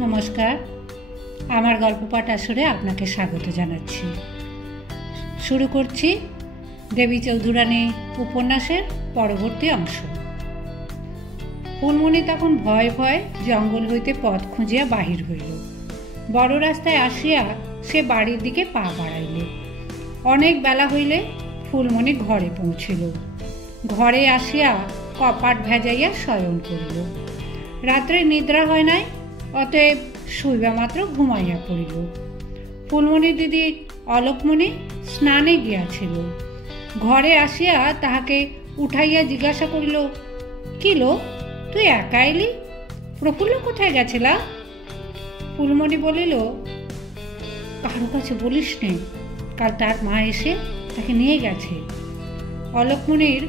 নমস্কার, আমার গল্প পাঠ আসরে আপনাকে স্বাগত জানাচ্ছি। শুরু করছি দেবী চৌধুরানী উপন্যাসের পরবর্তী অংশ। ফুলমণি তখন ভয়ে ভয়ে জঙ্গল হইতে পথ খুঁজিয়া বাহির হইল। বড় রাস্তায় আসিয়া সে বাড়ির দিকে পা বাড়াইল। অনেক বেলা হইলে ফুলমণি ঘরে পৌঁছিল। ঘরে আসিয়া কপাট ভেজাইয়া শয়ন করিল। রাত্রে নিদ্রা হয় নাই, অতএব শুইবা মাত্র ঘুমাইয়া পড়িল। ফুলমণি দিদি অলকমণি স্নানে গিয়াছিল। ঘরে আসিয়া তাহাকে উঠাইয়া জিজ্ঞাসা করিল, কি লো, তুই একা এলি? প্রফুল্ল কোথায় গেছিলা? ফুলমণি বলিল, কারো কাছে বলিস নে, কাল তার মা এসে তাকে নিয়ে গেছে। অলকমণির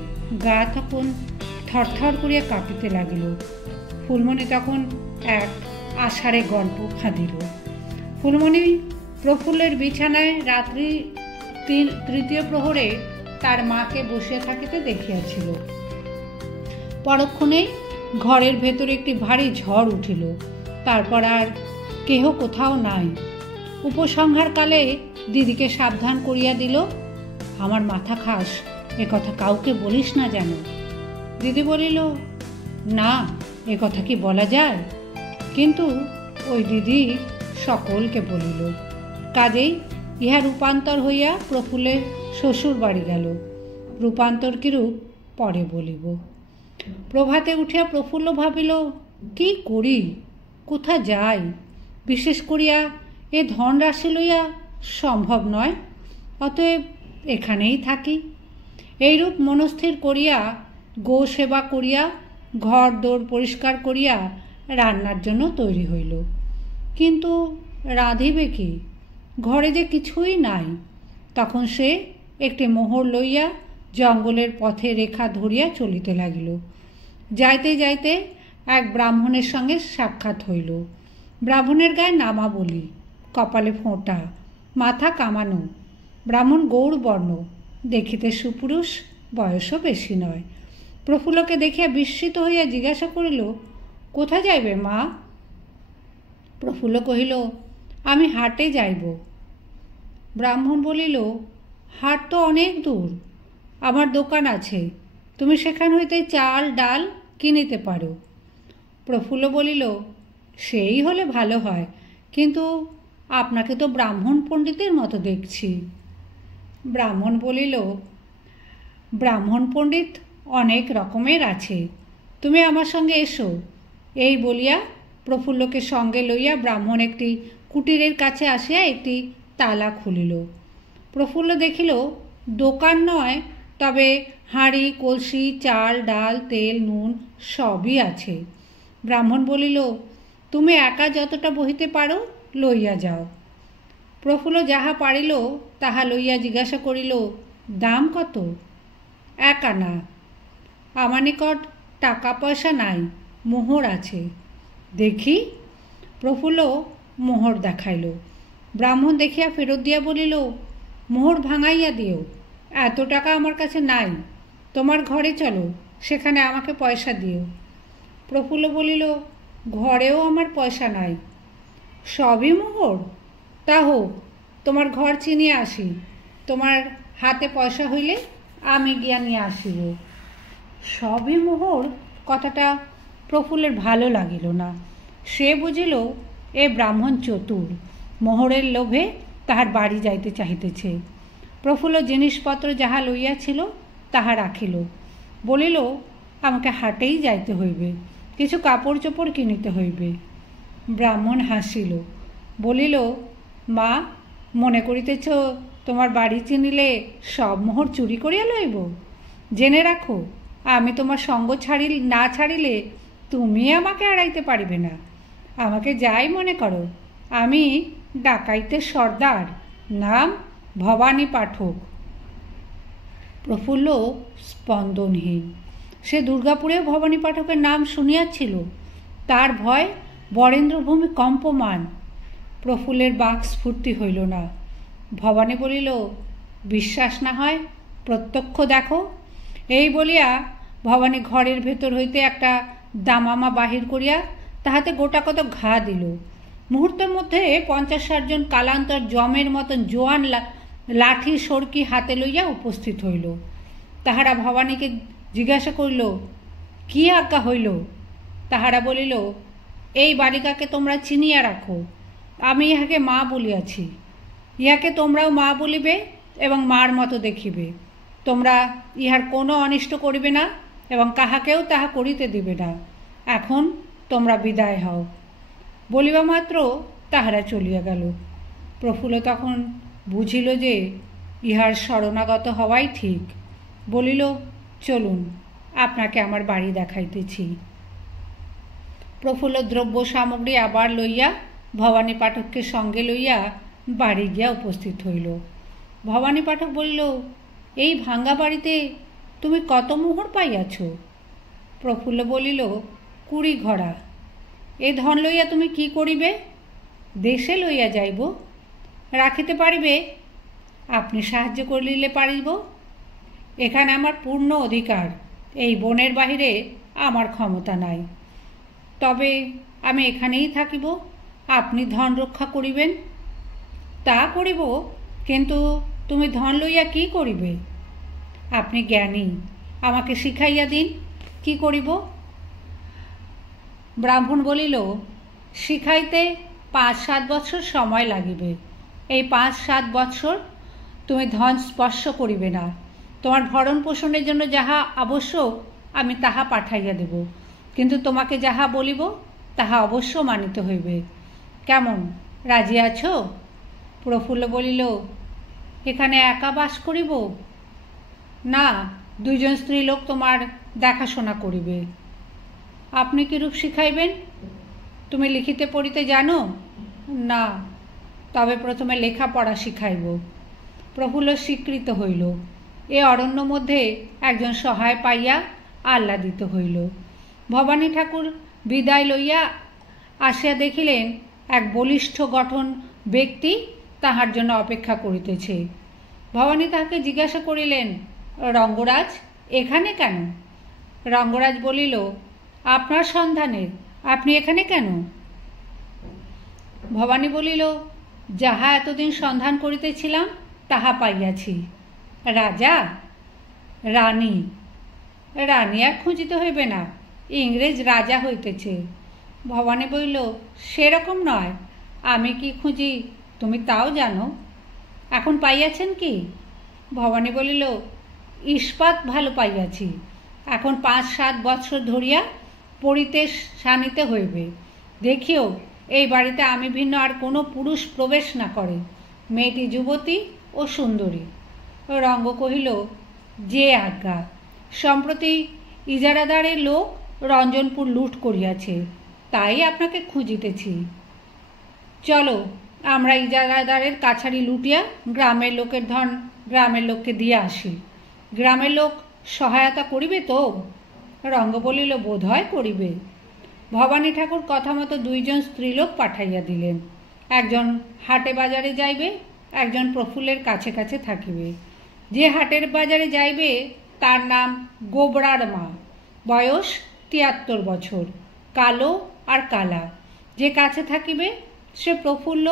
গা তখন থরথর করিয়া কাঁপিতে লাগিল। ফুলমণি তখন এক আষাঢ়ে গল্প ফাঁদিল। ফুলমণি প্রফুল্লের বিছানায় রাত্রি তৃতীয় প্রহরে তার মাকে বসিয়া থাকিতে দেখিয়াছিল। পরক্ষণেই ঘরের ভেতরে একটি ভারী ঝড় উঠিল। তারপর আর কেহ কোথাও নাই। উপসংহার কালে দিদিকে সাবধান করিয়া দিল, আমার মাথা খাস, এ কথা কাউকে বলিস না যেন। দিদি বলিল, না, এ কথা কি বলা যায়? কিন্তু ওই দিদি সকলকে বলিল। কাজেই ইহা রূপান্তর হইয়া প্রফুল্লের শ্বশুর বাড়ি গেল। রূপান্তর কিরূপ পরে বলিব। প্রভাতে উঠিয়া প্রফুল্ল ভাবিল, কি করি, কোথা যাই? বিশেষ করিয়া এ ধন রাশি লইয়া সম্ভব নয়, অতএব এখানেই থাকি। এইরূপ মনস্থির করিয়া গো সেবা করিয়া ঘর দোর পরিষ্কার করিয়া রান্নার জন্য তৈরি হইল। কিন্তু রাঁধিবে কি? ঘরে যে কিছুই নাই। তখন সে একটি মোহর লইয়া জঙ্গলের পথে রেখা ধরিয়া চলিতে লাগিল। যাইতে যাইতে এক ব্রাহ্মণের সঙ্গে সাক্ষাৎ হইল। ব্রাহ্মণের গায়ে নামা বলি, কপালে ফোঁটা, মাথা কামানো। ব্রাহ্মণ গৌরবর্ণ, দেখিতে সুপুরুষ, বয়সও বেশি নয়। প্রফুল্লকে দেখিয়া বিস্মিত হইয়া জিজ্ঞাসা করিল, কোথা যাইবে মা? প্রফুল্ল কহিল, আমি হাটে যাইব। ব্রাহ্মণ বলিল, হাট তো অনেক দূর, আমার দোকান আছে, তুমি সেখান হইতে চাল ডাল কিনিতে পারো। প্রফুল্ল বলিল, সেই হলে ভালো হয়, কিন্তু আপনাকে তো ব্রাহ্মণ পণ্ডিতের মতো দেখছি। ব্রাহ্মণ বলিল, ব্রাহ্মণ পণ্ডিত অনেক রকমের আছে, তুমি আমার সঙ্গে এসো। এই বলিয়া প্রফুল্লকে সঙ্গে লইয়া ব্রাহ্মণ একটি কুটিরের কাছে আসিয়া একটি তালা খুলিল। প্রফুল্ল দেখিল দোকান নয়, তবে হাঁড়ি কলসি, চাল ডাল তেল নুন সবই আছে। ব্রাহ্মণ বলিল, তুমি একা যতটা বহিতে পারো লইয়া যাও। প্রফুল্ল যাহা পারিল তাহা লইয়া জিজ্ঞাসা করিল, দাম কত? 1 আনা। আমার নিকট টাকা পয়সা নাই, মোহর আছে। দেখি। প্রফুল্ল মোহর দেখাইল। ব্রাহ্মণ দেখিয়া ফেরত দিয়া বলিল, মোহর ভাঙাইয়া দিও, এত টাকা আমার কাছে নাই, তোমার ঘরে চলো, সেখানে আমাকে পয়সা দিও। প্রফুল্ল বলিল, ঘরেও আমার পয়সা নাই। সবই মোহর? তা হোক, তোমার ঘর চিনিয়ে আসি, তোমার হাতে পয়সা হইলে আমি গিয়া নিয়ে আসিব। সবই মোহর কথাটা প্রফুল্লের ভালো লাগিল না। সে বুঝিল এ ব্রাহ্মণ চতুর, মোহরের লোভে তাহার বাড়ি যাইতে চাহিতেছে। প্রফুল্ল জিনিসপত্র যাহা লইয়াছিল তাহা রাখিল। বলিল, আমাকে হাটেই যাইতে হইবে, কিছু কাপড় চোপড় কিনিতে হইবে। ব্রাহ্মণ হাসিল, বলিল, মা, মনে করিতেছ তোমার বাড়ি চিনিলে সব মোহর চুরি করিয়া লইব? জেনে রাখো, আমি তোমার সঙ্গ না ছাড়িলে তুমি আমাকে এড়াইতে পারিবে না। আমাকে যাই মনে করো, আমি ডাকাইতের সর্দার, নাম ভবানী পাঠক। প্রফুল্ল স্পন্দনহীন। সে দুর্গাপুরে ভবানী পাঠকের নাম শুনিয়াছিল। তার ভয় বরেন্দ্রভূমি কম্পমান। প্রফুল্লের বাক স্ফূর্তি হইল না। ভবানী বলিল, বিশ্বাস না হয় প্রত্যক্ষ দেখো। এই বলিয়া ভবানী ঘরের ভেতর হইতে একটা দামামা বাহির করিয়া তাহাতে গোটা কত ঘা দিল। মুহূর্তের মধ্যে 50-60 জন কালান্তর জমের মতন জোয়ান লাঠি সরকি হাতে লইয়া উপস্থিত হইল। তাহারা ভবানীকে জিজ্ঞাসা করিল, কি আজ্ঞা হইল? তাহারা বলিল, এই বালিকাকে তোমরা চিনিয়া রাখো, আমি ইহাকে মা বলিয়াছি। ইহাকে তোমরাও মা বলিবে এবং মার মতো দেখিবে। তোমরা ইহার কোনো অনিষ্ট করিবে না এবং কাহাকেও তাহা করিতে দিবে না। এখন তোমরা বিদায় হও। বলিবা মাত্র তাহারা চলিয়া গেল। প্রফুল্ল তখন বুঝিল যে ইহার শরণাগত হওয়াই ঠিক। বলিল, চলুন, আপনাকে আমার বাড়ি দেখাইতেছি। প্রফুল্ল দ্রব্য সামগ্রী আবার লইয়া ভবানী পাঠককে সঙ্গে লইয়া বাড়ি গিয়া উপস্থিত হইল। ভবানী পাঠক বলিল, এই ভাঙ্গা বাড়িতে তুমি কত মোহর পাইয়াছ? প্রফুল্ল বলিল, 20 ঘড়া। এ ধন লইয়া তুমি কি করিবে? দেশে লইয়া যাইব। রাখিতে পারিবে? আপনি সাহায্য করিলে পারিব। এখানে আমার পূর্ণ অধিকার, এই বনের বাহিরে আমার ক্ষমতা নাই। তবে আমি এখানেই থাকিব, আপনি ধন রক্ষা করিবেন। তা করিব, কিন্তু তুমি ধন লইয়া কি করিবে? আপনি জ্ঞানী, আমাকে শিখাইয়া দিন, কি করিব? ব্রাহ্মণ বলিল, শিখাইতে 5-7 বৎসর সময় লাগিবে। এই 5-7 বৎসর তুমি ধন স্পর্শ করিবে না। তোমার ভরণ পোষণের জন্য যাহা আবশ্যক আমি তাহা পাঠাইয়া দেব, কিন্তু তোমাকে যাহা বলিব তাহা অবশ্য মানিতে হইবে। কেমন, রাজি আছো? প্রফুল্ল বলিল, এখানে একা বাস করিব? না, 2 জন স্ত্রীলোক তোমার দেখাশোনা করিবে। আপনি কিরূপ শিখাইবেন? তুমি লিখিতে পড়িতে জানো? না, তবে প্রথমে লেখাপড়া শিখাইব। প্রফুল্ল স্বীকৃত হইল। এ অরণ্য মধ্যে একজন সহায় পাইয়া আহ্লাদিত হইল। ভবানী ঠাকুর বিদায় লইয়া আসিয়া দেখিলেন এক বলিষ্ঠ গঠন ব্যক্তি তাহার জন্য অপেক্ষা করিতেছে। ভবানী তাহাকে জিজ্ঞাসা করিলেন, রঙ্গরাজ এখানে কেন? রঙ্গরাজ বলিল, আপনার সন্ধানে। আপনি এখানে কেন? ভবানী বলিল, যাহা এতদিন সন্ধান করিতেছিলাম তাহা পাইয়াছি। রাজা? রানী? রানী আর খুঁজিতে হইবে না, ইংরেজ রাজা হইতেছে। ভবানী বলিল, সেরকম নয়, আমি কি খুঁজি তুমি তাও জানো। এখন পাইয়াছেন কি? ভবানী বলিল, ইস্পাত ভালো পাইয়াছি। এখন 5-7 বৎসর ধরিয়া পরিতেশ সানিতে হইবে। দেখিও এই বাড়িতে আমি ভিন্ন আর কোনো পুরুষ প্রবেশ না করে। মেয়েটি যুবতী ও সুন্দরী। রঙ্গ কহিল, যে আজ্ঞা। সম্প্রতি ইজারাদারের লোক রঞ্জনপুর লুট করিয়াছে, তাই আপনাকে খুঁজিতেছি। চলো, আমরা ইজারাদারের কাছারি লুটিয়া গ্রামের লোকের ধন গ্রামের লোককে দিয়ে আসি। গ্রামের লোক সহায়তা করিবে তো? রঙ্গ বলিল, বোধ হয় করিবে। ভবানী ঠাকুর কথা মতো 2 জন স্ত্রীলোক পাঠাইয়া দিলেন। একজন হাটে বাজারে যাইবে, একজন প্রফুল্লের কাছে কাছে থাকিবে। যে হাটের বাজারে যাইবে তার নাম গোবরার মা, বয়স 73 বছর, কালো আর কালা। যে কাছে থাকিবে সে প্রফুল্ল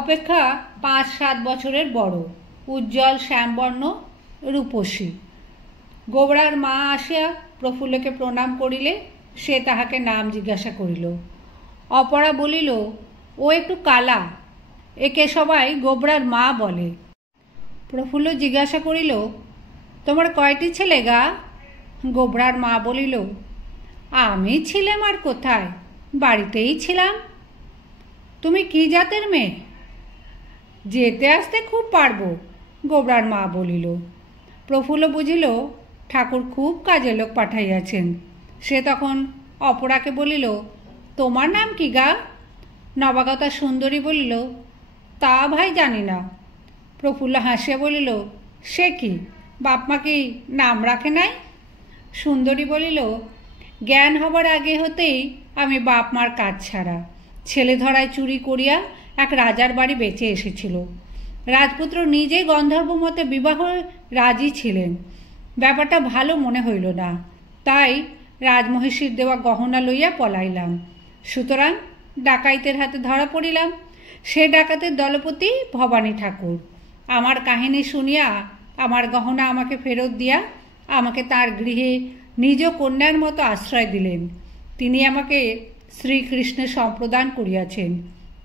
অপেক্ষা 5-7 বছরের বড়, উজ্জ্বল শ্যামবর্ণ, রূপসী। গোবরার মা আসিয়া প্রফুল্লকে প্রণাম করিলে সে তাহাকে নাম জিজ্ঞাসা করিল। অপরা বলিল, ও একটু কালা, একে সবাই গোবরার মা বলে। প্রফুল্ল জিজ্ঞাসা করিল, তোমার কয়টি ছেলে গা? গোবরার মা বলিল, আমি ছিলাম আর কোথায়, বাড়িতেই ছিলাম। তুমি কি জাতের মেয়ে? যেতে আসতে খুব পারবো, গোবরার মা বলিল। প্রফুল্ল বুঝিল ঠাকুর খুব কাজের লোক পাঠাইয়াছেন। সে তখন অপরাকে বলিল, তোমার নাম কি গা? নবাগতা সুন্দরী বলিল, তা ভাই জানি না। প্রফুল্ল হাসিয়া বলিল, সে কি, বাপমা কি নাম রাখে নাই? সুন্দরী বলিল, জ্ঞান হবার আগে হতেই আমি বাপ মার কাজ ছাড়া ছেলে ধরায় চুরি করিয়া এক রাজার বাড়ি বেঁচে এসেছিল। রাজপুত্র নিজেই গন্ধর্ব মতে বিবাহ রাজি ছিলেন। ব্যাপারটা ভালো মনে হইল না, তাই রাজমহিষীর দেওয়া গহনা লইয়া পলাইলাম। সুতরাং ডাকাইতের হাতে ধরা পড়িলাম। সে ডাকাতের দলপতি ভবানী ঠাকুর। আমার কাহিনী শুনিয়া আমার গহনা আমাকে ফেরত দিয়া আমাকে তার গৃহে নিজ কন্যার মতো আশ্রয় দিলেন। তিনি আমাকে শ্রীকৃষ্ণে সম্প্রদান করিয়াছেন।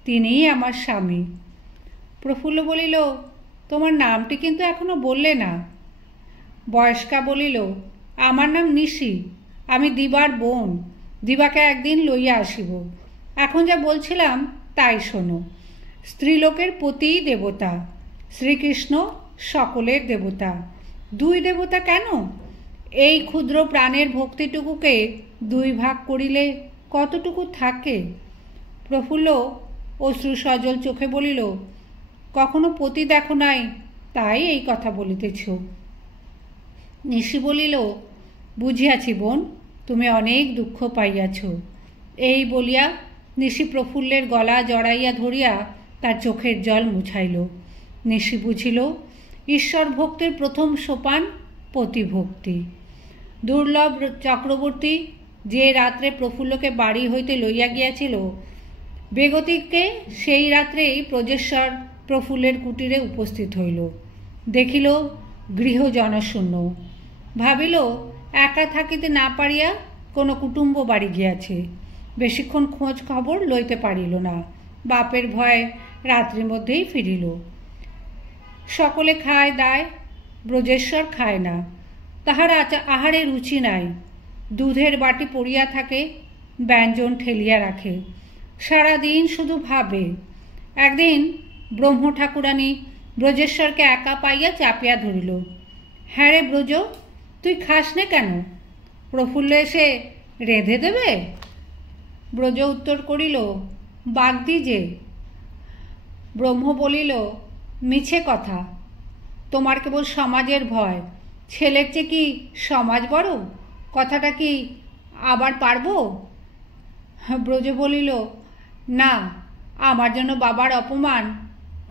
তিনিই আমার স্বামী। প্রফুল্ল বলিল, তোমার নামটি কিন্তু এখনো বললে না। বয়স্কা বলিল, আমার নাম নিশি, আমি দিবার বোন। দিবাকে একদিন লইয়া আসিব। এখন যা বলছিলাম তাই শোনো। স্ত্রীলোকের পতিই দেবতা, শ্রীকৃষ্ণ সকলের দেবতা। দুই দেবতা কেন? এই ক্ষুদ্র প্রাণের ভক্তিটুকুকে দুই ভাগ করিলে কতটুকু থাকে? প্রফুল্ল অশ্রু সজল চোখে বলিল, কখনো পতি দেখো নাই, তাই এই কথা বলিতেছ। নিশি বলিল, বুঝিয়াছি বোন, তুমি অনেক দুঃখ পাইয়াছ। এই বলিয়া নিশি প্রফুল্লের গলা জড়াইয়া ধরিয়া তার চোখের জল মুছাইল। নিশি বুঝিল ঈশ্বর ভক্তির প্রথম সোপান পতিভক্তি। দুর্লভ চক্রবর্তী যে রাত্রে প্রফুল্লকে বাড়ি হইতে লইয়া গিয়াছিল, বেগতিককে সেই রাত্রেই প্রজেশ্বর প্রফুল্লের কুটিরে উপস্থিত হইল। দেখিল গৃহ জনশূন্য। ভাবিল একা থাকিতে না পারিয়া কোনো কুটুম্ব বাড়ি গিয়াছে। বেশিক্ষণ খোঁজ খবর লইতে পারিল না। বাপের ভয়ে রাত্রির মধ্যেই ফিরিল। সকলে খায় দায়, ব্রজেশ্বর খায় না। তাহার আহারে রুচি নাই। দুধের বাটি পড়িয়া থাকে, ব্যঞ্জন ঠেলিয়া রাখে। সারাদিন শুধু ভাবে। একদিন ব্রহ্ম ঠাকুরানী ব্রজেশ্বরকে একা পাইয়া চাপিয়া ধরিল। হ্যাঁ রে ব্রজ, তুই খাস নে কেন? প্রফুল্ল এসে রেঁধে দেবে? ব্রজ উত্তর করিল, বাগদি যে। ব্রহ্ম বলিল, মিছে কথা। তোমার কেবল সমাজের ভয়। ছেলের চেয়ে কি সমাজ বড়? কথাটা কি আবার পারব? ব্রজ বলিল, না, আমার জন্য বাবার অপমান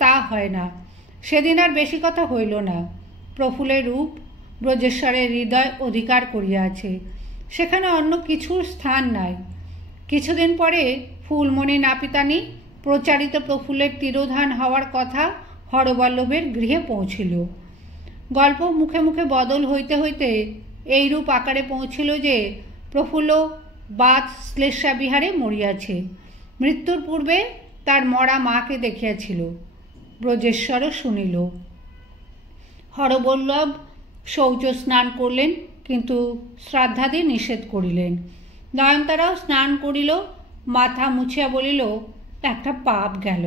তা হয় না। সেদিন আর বেশি কথা হইল না। প্রফুল্লের রূপ ব্রজেশ্বরের হৃদয় অধিকার করিয়াছে। সেখানে অন্য কিছুর স্থান নাই। কিছুদিন পরে ফুলমণি নাপিতানি প্রচারিত প্রফুল্লের তিরোধান হওয়ার কথা হরবল্লভের গৃহে পৌঁছিল। গল্প মুখে মুখে বদল হইতে হইতে এইরূপ আকারে পৌঁছিল যে প্রফুল্ল বাত শ্লেষাবিহারে মরিয়াছে। মৃত্যুর পূর্বে তার মরা মাকে দেখিয়াছিল। ব্রজেশ্বরও শুনিল। হরবল্লভ শৌচ স্নান করলেন, কিন্তু শ্রাদ্ধাদি নিষেধ করিলেন। নয়নতারাও স্নান করিল। মাথা মুছিয়া বলিল, একটা পাপ গেল,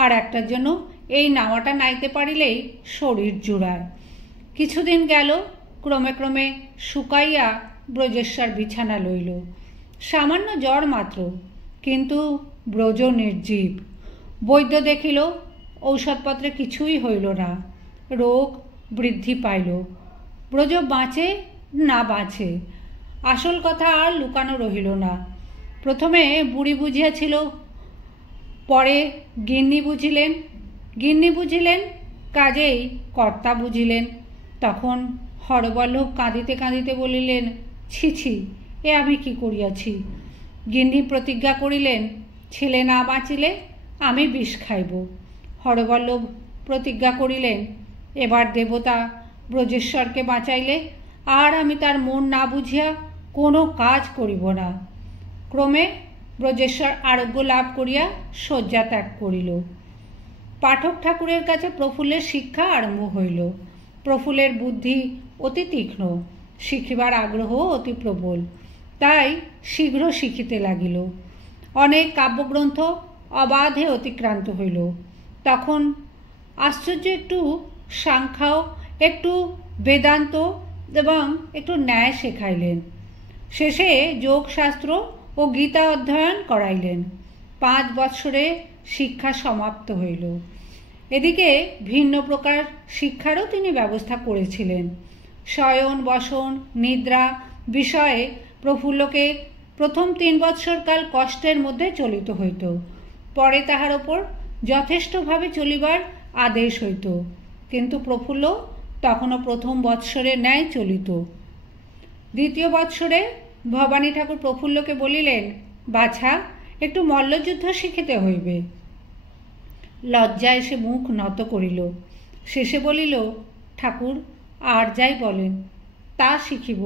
আর একটার জন্য এই নাওয়াটা নাইতে পারিলেই শরীর জুড়ায়। কিছুদিন গেল, ক্রমে ক্রমে শুকাইয়া ব্রজেশ্বর বিছানা লইল। সামান্য জ্বর মাত্র, কিন্তু ব্রজ নির্জীব। বৈদ্য দেখিল ঔষধপত্রে কিছুই হইল না। রোগ বৃদ্ধি পাইল। ব্রজ বাঁচে না বাঁচে, আসল কথা আর লুকানো রহিল না। প্রথমে বুড়ি বুঝিয়াছিল, পরে গিন্নি বুঝিলেন। গিন্নি বুঝিলেন, কাজেই কর্তা বুঝিলেন। তখন হরবল্লভ কাঁদিতে কাঁদিতে বলিলেন, ছি ছি, এ আমি কি করিয়াছি? গিন্নি প্রতিজ্ঞা করিলেন, ছেলে না বাঁচিলে আমি বিষ খাইব। হরবল্লভ প্রতিজ্ঞা করিলেন, এবার দেবতা ব্রজেশ্বরকে বাঁচাইলে আর আমি তার মন না বুঝিয়া কোনো কাজ করিব না। ক্রমে ব্রজেশ্বর আরোগ্য লাভ করিয়া শয্যা ত্যাগ করিল। পাঠক ঠাকুরের কাছে প্রফুল্লের শিক্ষা আরম্ভ হইল। প্রফুল্লের বুদ্ধি অতি তীক্ষ্ণ, শিখিবার আগ্রহ অতি প্রবল। তাই শীঘ্র শিখিতে লাগিল। অনেক কাব্যগ্রন্থ অবাধে অতিক্রান্ত হইল। তখন আশ্চর্য একটু সাংখ্য, একটু বেদান্ত এবং একটু ন্যায় শেখাইলেন। শেষে যোগশাস্ত্র ও গীতা অধ্যয়ন করাইলেন। 5 বৎসরে শিক্ষা সমাপ্ত হইল। এদিকে ভিন্ন প্রকার শিক্ষারও তিনি ব্যবস্থা করেছিলেন। শয়ন বসন নিদ্রা বিষয়ে প্রফুল্লকে প্রথম 3 বৎসরকাল কষ্টের মধ্যে চলিত হইত। পরে তাহার ওপর যথেষ্টভাবে চলিবার আদেশ হইত। কিন্তু প্রফুল্ল তখনও প্রথম বৎসরের ন্যায় চলিত। দ্বিতীয় বৎসরে ভবানী ঠাকুর প্রফুল্লকে বলিলেন, বাছা, একটু মল্লযুদ্ধ শিখিতে হইবে। লজ্জায় সে মুখ নত করিল। শেষে বলিল, ঠাকুর, আর যাই বলেন তা শিখিব,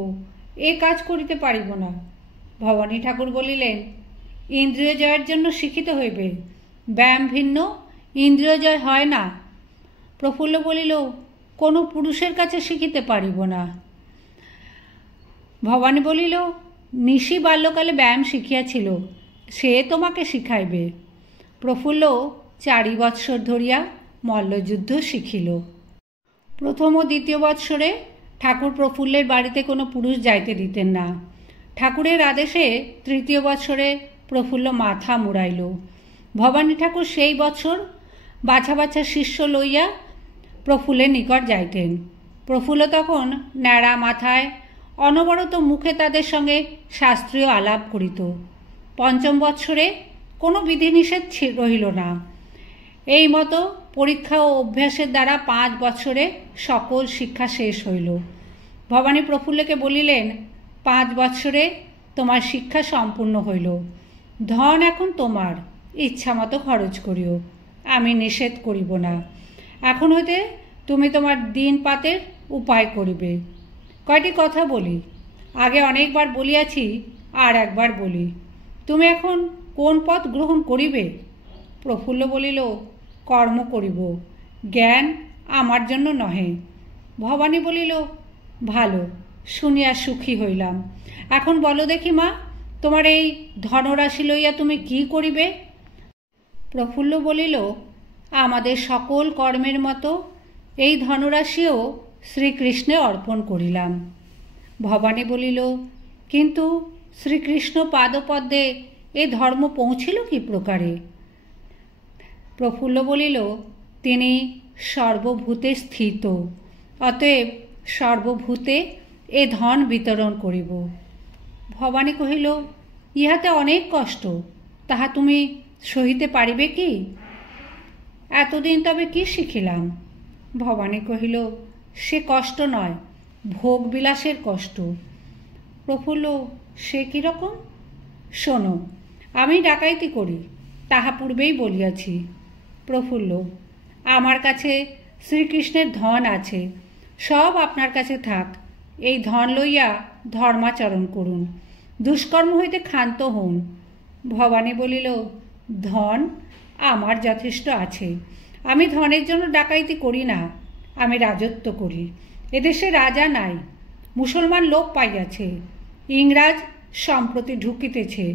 এ কাজ করিতে পারিব না। ভবানী ঠাকুর বলিলেন, ইন্দ্রিয় জয়ের জন্য শিখিতে হইবে, ব্যায়াম ভিন্ন, ইন্দ্রিয় জয় হয় না। প্রফুল্ল বলিল, কোনো পুরুষের কাছে শিখিতে পারিব না। ভবানী বলিল, নিশি বাল্যকালে ব্যায়াম শিখিয়াছিল, সে তোমাকে শিখাইবে। প্রফুল্ল 4 বৎসর ধরিয়া মল্লযুদ্ধ শিখিল। প্রথম ও দ্বিতীয় বৎসরে ঠাকুর প্রফুল্লের বাড়িতে কোনো পুরুষ যাইতে দিতেন না। ঠাকুরের আদেশে তৃতীয় বৎসরে প্রফুল্ল মাথা মুড়াইল। ভবানী ঠাকুর সেই বছর বাছা বাছা শিষ্য লইয়া প্রফুল্লের নিকট যাইতেন। প্রফুল্ল তখন ন্যাড়া মাথায় অনবরত মুখে তাদের সঙ্গে শাস্ত্রীয় আলাপ করিত। পঞ্চম বৎসরে কোনো বিধিনিষেধ রহিল না। এই মতো পরীক্ষা ও অভ্যাসের দ্বারা 5 বৎসরে সকল শিক্ষা শেষ হইল। ভবানী প্রফুল্লকে বলিলেন, 5 বৎসরে তোমার শিক্ষা সম্পূর্ণ হইল। ধন এখন তোমার, ইচ্ছা মতো খরচ করিও, আমি নিষেধ করিব না। এখন হইতে তুমি তোমার দিন পাতের উপায় করিবে। কয়টি কথা বলি, আগে অনেকবার বলিয়াছি, আর একবার বলি, তুমি এখন কোন পথ গ্রহণ করিবে? প্রফুল্ল বলিল, কর্ম করিব, জ্ঞান আমার জন্য নহে। ভবানী বলিল, ভালো, শুনিয়া সুখী হইলাম। এখন বলো দেখি মা, তোমার এই ধনরাশি লইয়া তুমি কি করিবে? প্রফুল্ল বলিল, আমাদের সকল কর্মের মতো এই ধনরাশিও শ্রীকৃষ্ণে অর্পণ করিলাম। ভবানী বলিল, কিন্তু শ্রীকৃষ্ণ পাদপদ্মে এ ধর্ম পৌঁছিল কি প্রকারে? প্রফুল্ল বলিল, তিনি সর্বভূতে স্থিত, অতএব সর্বভূতে এ ধন বিতরণ করিব। ভবানী কহিল, ইহাতে অনেক কষ্ট, তাহা তুমি সহিতে পারিবে কি? এতদিন তবে কি শিখিলাম? ভবানী কহিল, সে কষ্ট নয়, ভোগ বিলাসের কষ্ট। প্রফুল্ল, সে কীরকম? শোনো, আমি ডাকাইতি করি, তাহা পূর্বেই বলিয়াছি। প্রফুল্ল, আমার কাছে শ্রীকৃষ্ণের ধন আছে, সব আপনার কাছে থাক, এই ধন লইয়া ধর্মাচরণ করুন, দুষ্কর্ম হইতে ক্ষান্ত হন। ভবানী বলিল, ধন আমার যথেষ্ট আছে, আমি ধনের জন্য ডাকাইতি করি না, আমি রাজত্ব করি। এদেশে রাজা নাই, মুসলমান লোপ পাইয়াছে, ইংরাজ সম্প্রতি ঢুকিতেছে,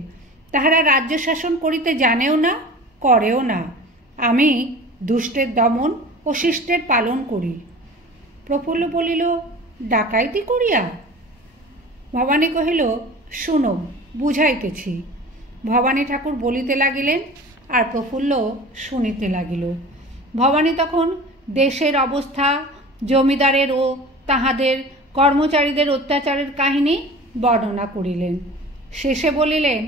তাহারা রাজ্য শাসন করিতে জানেও না, করেও না। আমি দুষ্টের দমন ও শিষ্টের পালন করি। প্রফুল্ল বলিল, ডাকাইতি করিয়া? ভবানী কহিল, শুনো, বুঝাইতেছি। ভবানী ঠাকুর বলিতে লাগিলেন, আর প্রফুল্ল শুনিতে লাগিল। ভবানী তখন দেশের অবস্থা, জমিদারের ও তাহাদের কর্মচারীদের অত্যাচারের কাহিনী বর্ণনা করিলেন। শেষে বলিলেন,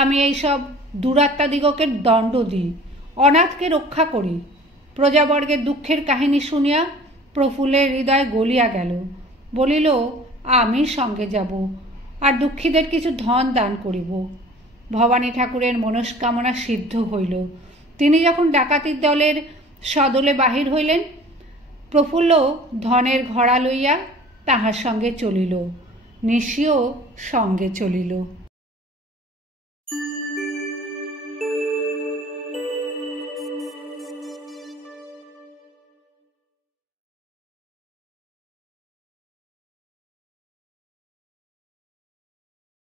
আমি এইসব দুরাত্মাদিগকে দণ্ড দিই, অনাথকে রক্ষা করি। প্রজাবর্গের দুঃখের কাহিনী শুনিয়া প্রফুল্লের হৃদয় গলিয়া গেল। বলিল, আমি সঙ্গে যাব, আর দুঃখীদের কিছু ধন দান করিব। ভবানী ঠাকুরের মনস্কামনা সিদ্ধ হইল। তিনি যখন ডাকাতির দলের সদলে বাহির হইলেন, প্রফুল্ল ধনের ঘড়া লইয়া তাহার সঙ্গে চলিল, নিশিও সঙ্গে চলিল।